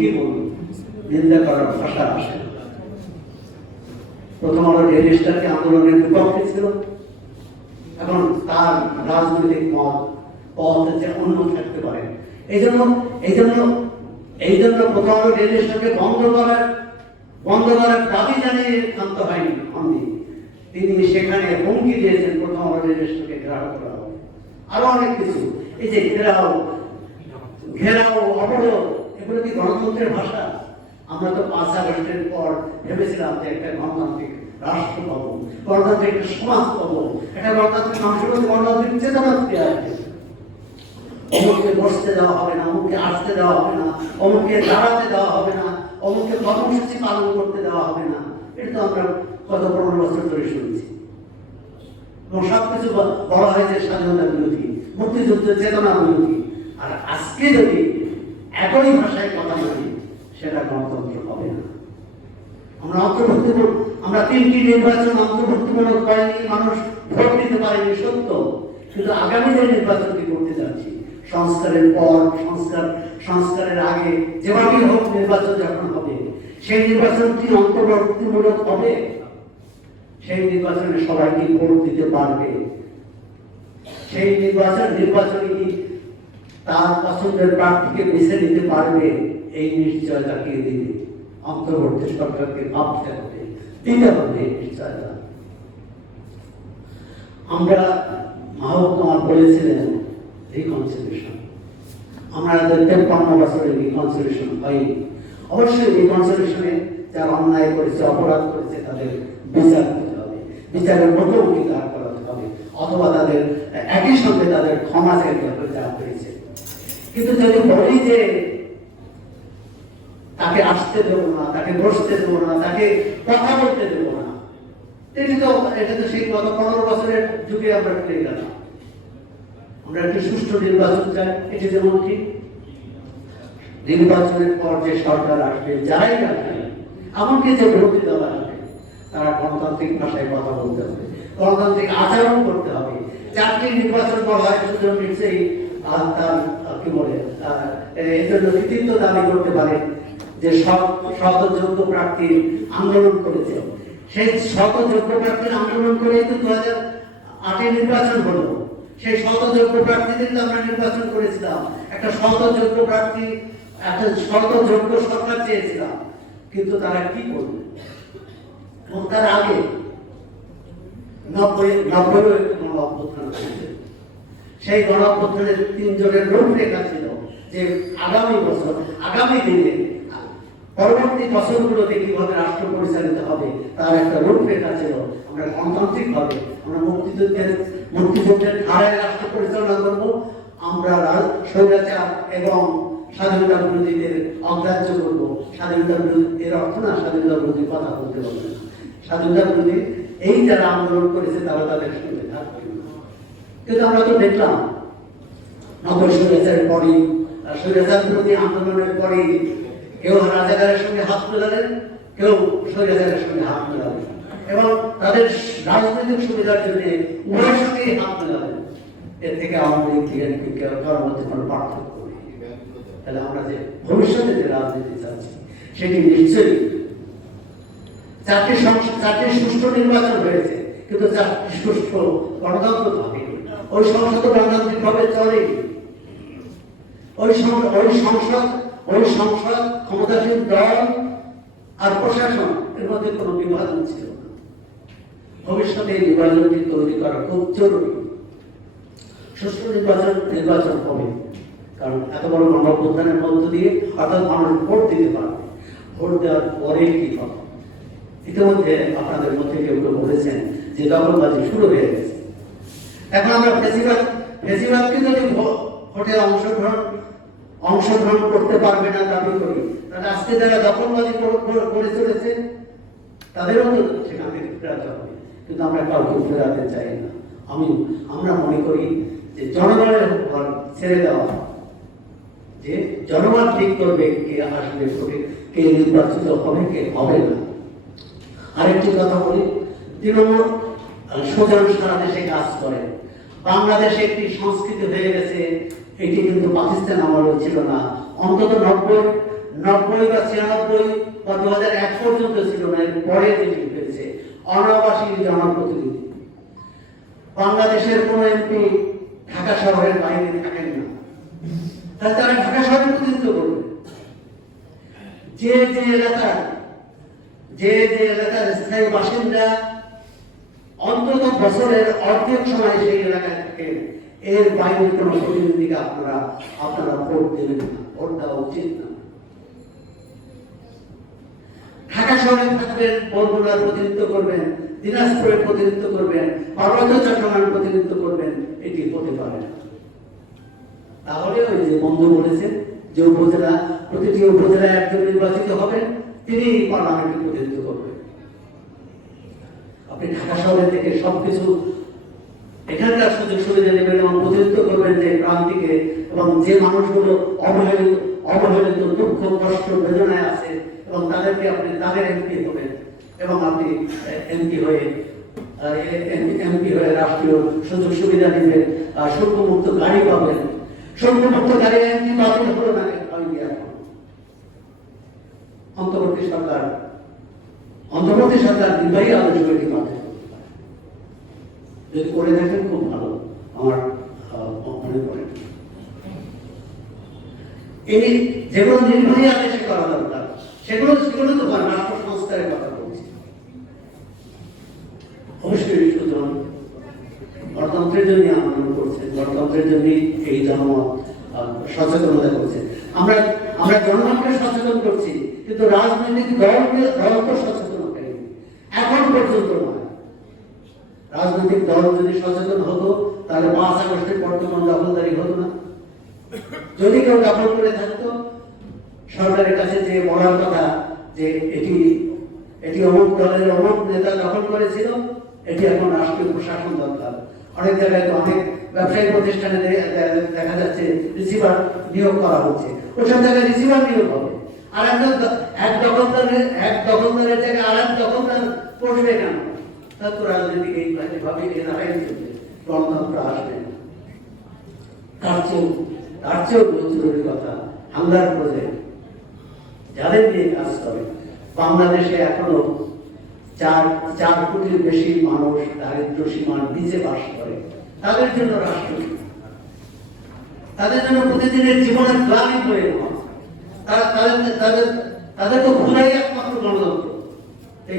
কি বলবো, নিন্দা করার ভাষা আসে। প্রথম আলো রেজিস্টারকে আন্দোলনের বিপক্ষে ছিল, এখন তার রাজনৈতিক পথ যে অন্য থাকতে পারে। এই জন্য প্রথম আলো রেজিস্টারকে বন্ধ করার দাবি জানিয়ে ক্ষান্ত হয়নি। তিনি সেখানে হুমকি দিয়েছেন প্রথম আলো রেজিস্টারকে ঘেরাও করা হবে, আরো অনেক কিছু। এই যে ঘেরাও, অবরোধ, এগুলো কি গণতন্ত্রের ভাষা? আমরা তো 5 আগস্টের পর ভেবেছিলাম যে একটা গণতান্ত্রিক রাষ্ট্র পাবো, গণতান্ত্রিক একটা সমাজ পাবো, একটা গণতান্ত্রিক সংসদ, গণতান্ত্রিক চেতনা ফিরে আসবে। অমুককে বসতে দেওয়া হবে না, অমুককে আসতে দেওয়া হবে না, অমুককে দাঁড়াতে দেওয়া হবে না, অমুককে কর্মসূচি পালন করতে দেওয়া হবে না। এটা তো আমরা গত 15 বছর ধরে শুনছি। এবং সবকিছু বলা হয়েছে স্বাধীনতা বিরোধী, মুক্তিযুদ্ধের চেতনা বিরোধী। আর আজকে যদি একই ভাষায় কথা বলি, সেটা গণতন্ত্র হবে না। আমরা 3টি নির্বাচন অন্তর্ভুক্তিমূলক করেনি, মানুষ ভোট দিতে পারেনি সত্য, কিন্তু আগামী যে নির্বাচনটি করতে যাচ্ছি, সংস্কারের পর, সংস্কারের আগে, যেভাবেই হোক নির্বাচন যখন হবে, সেই নির্বাচনটি অন্তর্ভুক্তিমূলক হবে। সেই নির্বাচনে সবাই কি ভোট দিতে পারবে? সেই নির্বাচনে কি তার পছন্দের প্রার্থীকে বেছে নিতে পারবে? এই নিশ্চয়তা কে দিবে? অন্তর্বর্তী সরকারকে ভাবতে হবে, দিতে হবে নিশ্চয়তা। আমরা মাহবুব কামাল বলেছিলেন রিকনসিলিয়েশন, আমাদের 53 বছরের রিকনসিলিয়েশন হয়নি। অবশ্যই রিকনসিলিয়েশনে যারা অন্যায় করেছে, অপরাধ করেছে, তাদের বিচার করতে হবে, বিচারের মুখোমুখি দাঁড় করাতে হবে, অথবা তাদের একই সঙ্গে তাদের ক্ষমা চাইতে হবে যা করেছে। কিন্তু যদি বলি যে তাকে আসতে দেবো না, তাকে বসতে দেবো না, তাকে কথা বলতে দেবো না, এটা তো সেই গত 15 বছরের যুগে আমরা ফিরে গেলাম। আমরা একটি সুষ্ঠু নির্বাচন চাই, এটি যেমন ঠিক। নির্বাচনের পর যে সরকার আসবে, যারাই আসবে, এমনকি যে বিরোধী দল আসবে, তারা গণতান্ত্রিক ভাষায় কথা বলতে হবে, গণতান্ত্রিক আচরণ করতে হবে। 4টি নির্বাচন করা হয়, সুতরাং নিশ্চয়ই তার কি বলে এই জন্য কৃতিত্ব দাবি করতে পারে যে শত যোগ্য প্রার্থীর আন্দোলন করেছে। সেই শত যোগ্য প্রার্থীর আন্দোলন করেই তো 2008 নির্বাচন হলো। সেই শত যোগ্য প্রার্থীদের আমরা নির্বাচন করেছিলাম, একটা শত যোগ্য প্রার্থী, একটা শত যোগ্য সরকার চেয়েছিলাম। কিন্তু তারা কি করবে? এবং তার আগে 90 একটি গণ অভ্যুত্থান হয়েছে। সেই গণ অভ্যুত্থানের 3 জনের রূপরেখা ছিল যে আগামী দিনে, পরবর্তী বছরগুলোতে কিভাবে রাষ্ট্র পরিচালিত হবে তার একটা রূপরেখা ছিল। আমরা গণতান্ত্রিক ভাবে, আমরা মুক্তিযুদ্ধের ধারায় রাষ্ট্র পরিচালনা করব। আমরা স্বৈরাচার এবং স্বাধীনতা বিরোধীদের অগ্রাহ্য করব। স্বাধীনতা বিরোধী এর অর্থ না স্বাধীনতা বিরোধী কথা বলতে পারবে না। স্বাধীনতা বিরোধী এই যারা আন্দোলন করেছে তারা তাদের সঙ্গে থাকবে। কিন্তু আমরা তো দেখলাম 90 স্বৈরাচারের পরেই, স্বৈরাচার বিরোধী আন্দোলনের পরেই কেউ রাজাকারের সঙ্গে হাত মেলালেন, কেউ স্বৈরাচারের সঙ্গে হাত মেলালেন, এবং তাদের রাজনৈতিক সুবিধার জন্য উভয়ের সঙ্গেই হাত মেলালেন। এর থেকে আওয়ামী লীগ কারোর মধ্যে কোনো পার্থক্য নেই। তাহলে আমরা যে ভবিষ্যতে যে রাজনীতি চাচ্ছি, সেটি নিশ্চয়ই 4টি সুষ্ঠু নির্বাচন হয়েছে, কিন্তু 4টি সুষ্ঠু গণতন্ত্র ভাবে ওই সংসদ গণতান্ত্রিক ভাবে চলে। ওই সংসদ ক্ষমতাসীন দল আর প্রশাসন এর মধ্যে কোনো বিভাজন ছিল না। ভবিষ্যতে এই বিভাজনটি তৈরি করা খুব জরুরি। সুষ্ঠু নির্বাচন হবে, কারণ এত বড় গণ অভ্যুত্থানের মধ্য দিয়ে অর্থাৎ মানুষ ভোট দিতে পারবে। ভোট দেওয়ার পরে কি হবে? ইতিমধ্যে আপনাদের মধ্যে কেউ কেউ বলেছেন যে দখলবাজি শুরু হয়ে গেছে। এখন আমরা ফেসিবাদকে যদি ভোটে অংশগ্রহণ করতে পারবে না দাবি করি, তাহলে আজকে যারা দখলবাজি করে চলেছে তাদেরও তো সেখান থেকে ফেরাতে হবে। কিন্তু আমরা কাউকে ফেরাতে চাই না। আমরা মনে করি যে জনগণের ছেড়ে দেওয়া, যে জনগণ ঠিক করবে কে আসবে ভোটে, কে নির্বাচিত হবে, কে হবে না। আরেকটি কথা বলি, তৃণমূল সোজা সারা দেশে কাজ করে। বাংলাদেশে একটি সংস্কৃতি হয়ে গেছে, এটি কিন্তু পাকিস্তান আমলেও ছিল না। অন্তত 90 বা 96 বা 2001 পর্যন্ত ছিল না, এর পরে যেটি হয়েছে অনাবাসী জনপ্রতিনিধি। বাংলাদেশের কোন এমপি ঢাকা শহরের বাইরে থাকেন না, তাহলে তারা ঢাকা শহরে প্রতিনিধিত্ব করবে। যে এলাকার স্থায়ী বাসিন্দা অন্তত বছরের অর্ধেক সময় সেই এলাকায় থাকেন, এর বাইরের কোন প্রতিনিধিকে আপনারা ভোট দেবেন না, ভোট দেওয়া উচিত না। ঢাকা শহরে থাকবেন, বরগুনার প্রতিনিধিত্ব করবেন, দিনাজপুরের প্রতিনিধিত্ব করবেন, পার্বত্য চট্টগ্রামের প্রতিনিধিত্ব করবেন, এটি হতে পারে না। তাহলে ওই যে বন্ধু বলেছেন যে প্রতিটি উপজেলায় একজন নির্বাচিত হবেন, তিনি পার্লামেন্টে প্রতিনিধিত্ব করবেন। আপনি ঢাকা শহরে থেকে সবকিছু এখানকার সুযোগ সুবিধা নেবেন এবং প্রতিনিধিত্ব করবেন যে প্রান্তিকে, এবং যে মানুষগুলো অবহেলিত দুঃখ কষ্ট বেদনায় আছে, এবং তাদেরকে আপনি তাদের এমপি হবেন, এবং আপনি এমপি হয়ে রাষ্ট্রীয় সুযোগ সুবিধা নেবেন, শুল্কমুক্ত গাড়ি পাবেন। শুল্কমুক্ত গাড়ি এমপি বাতিল হলো না এখন। অন্তর্বর্তী সরকার নির্বাহী আদেশ এটি বাতিল যদি করে দেখেন খুব ভালো, আমার মনে পড়ে। এই যেগুলো নির্বাহী আদেশে করা দরকার সেগুলো তো রাষ্ট্র সংস্কারের কথা বলছি। অবশ্যই সুতরাং গণতন্ত্রের জন্য আন্দোলন করছেন, গণতন্ত্রের জন্য এই জনমত সচেতনতা করছে। আমরা জনগণকে সচেতন করছি, কিন্তু রাজনৈতিক দলকে সচেতন করি এখন পর্যন্ত নয়। রাজনৈতিক দল যদি সচেতন হতো তাহলে 5 আগস্টের পর কোনো দখলদারি হতো না। যদি কেউ দখল করে থাকতো, সরকারের কাছে যে বলার কথা যে এটি অমুক দলের অমুক নেতা দখল করেছিল, এটি এখন রাষ্ট্রীয় প্রশাসন দরকার। অনেক জায়গায় তো অনেক ব্যবসায়িক প্রতিষ্ঠানে দেখা যাচ্ছে রিসিভার নিয়োগ করা হচ্ছে, ওসব জায়গায় রিসিভার নিয়োগ হবে। আর এক দখলদারের জায়গায় আর এক দখলদার বসবে কেন? তা তো রাজনীতিক এইভাবে এরাই চলবে, গণতন্ত্র আসবে না। তার চেয়েও জরুরি কথা, হাঙ্গার প্রজেক্ট যাদের নিয়ে কাজ করে, বাংলাদেশে এখনো 4 কোটির বেশি মানুষ দারিদ্র সীমার নিচে বাস করে। তাদের জন্য রাষ্ট্র, তাদের জন্য প্রতিদিনের জীবনের গ্লানি হয়ে তাদের তো ক্ষুধাই একমাত্র গণতন্ত্র। এই